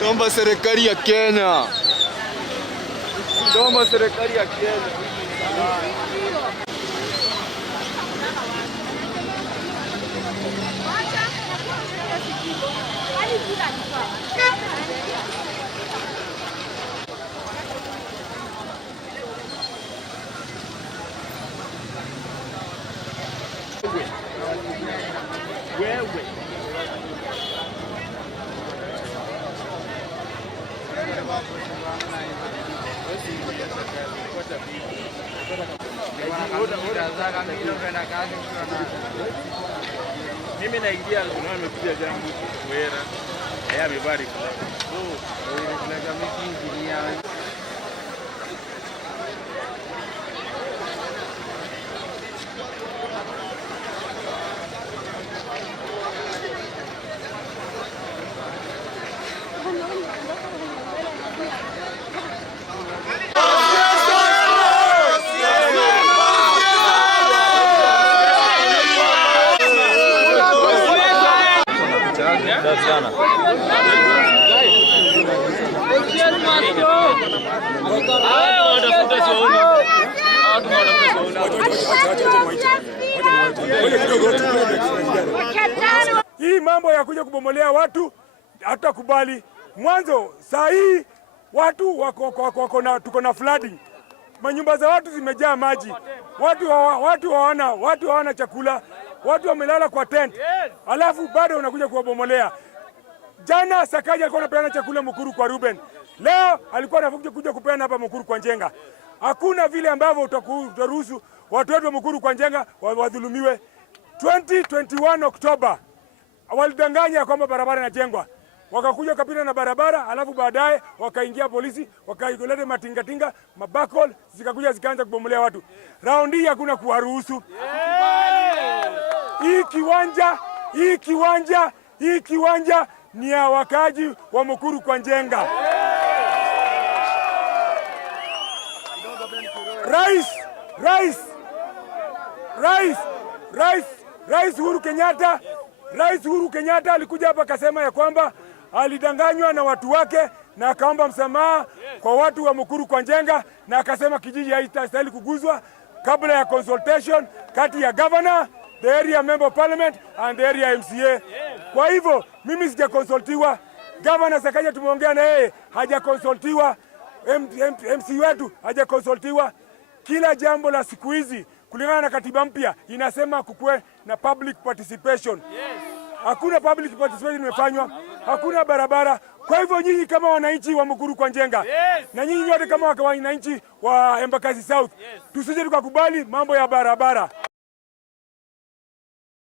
Tuomba serikali ya Kenya. Tuomba serikali ya Kenya. Wewe mimi naingia kuna amekuja jangu wera yeye amebariki kuna kama kingilia Hii mambo ya kuja kubomolea watu hatakubali. Mwanzo saa hii watu tuko na flooding. Manyumba za watu zimejaa maji. Watu hawana chakula. Watu wamelala kwa tent. Alafu bado unakuja kuwabomolea. Jana Sakaja alikuwa anapeana chakula Mukuru kwa Ruben. Leo alikuwa anakuja kuja kupeana hapa Mukuru kwa Njenga. Hakuna vile ambavyo utaruhusu watu wetu wa Mukuru kwa Njenga wadhulumiwe. 2021 Oktoba walidanganya kwamba barabara inajengwa. Wakakuja kapita na barabara, alafu baadaye wakaingia polisi, wakaileta matingatinga, mabakol, zikakuja zikaanza kubomolea watu. Raundi hii hakuna kuwaruhusu. Hii kiwanja ni ya wakaji wa Mukuru kwa Njenga. Rais Uhuru Kenyatta alikuja hapa akasema ya kwamba alidanganywa na watu wake na akaomba msamaha kwa watu wa Mukuru kwa Njenga, na akasema kijiji haitastahili kuguzwa kabla ya consultation kati ya governor, the area member of parliament and the area MCA. Kwa hivyo mimi sijakonsultiwa. Governor Sakaja tumeongea na yeye, hajakonsultiwa. MC wetu hajakonsultiwa. Kila jambo la siku hizi kulingana na katiba mpya inasema kukue na public participation. Hakuna public participation imefanywa, hakuna barabara. Kwa hivyo nyinyi kama wananchi wa Mukuru kwa Njenga, na nyinyi wote kama wananchi wa Embakasi South, tusije tukakubali mambo ya barabara.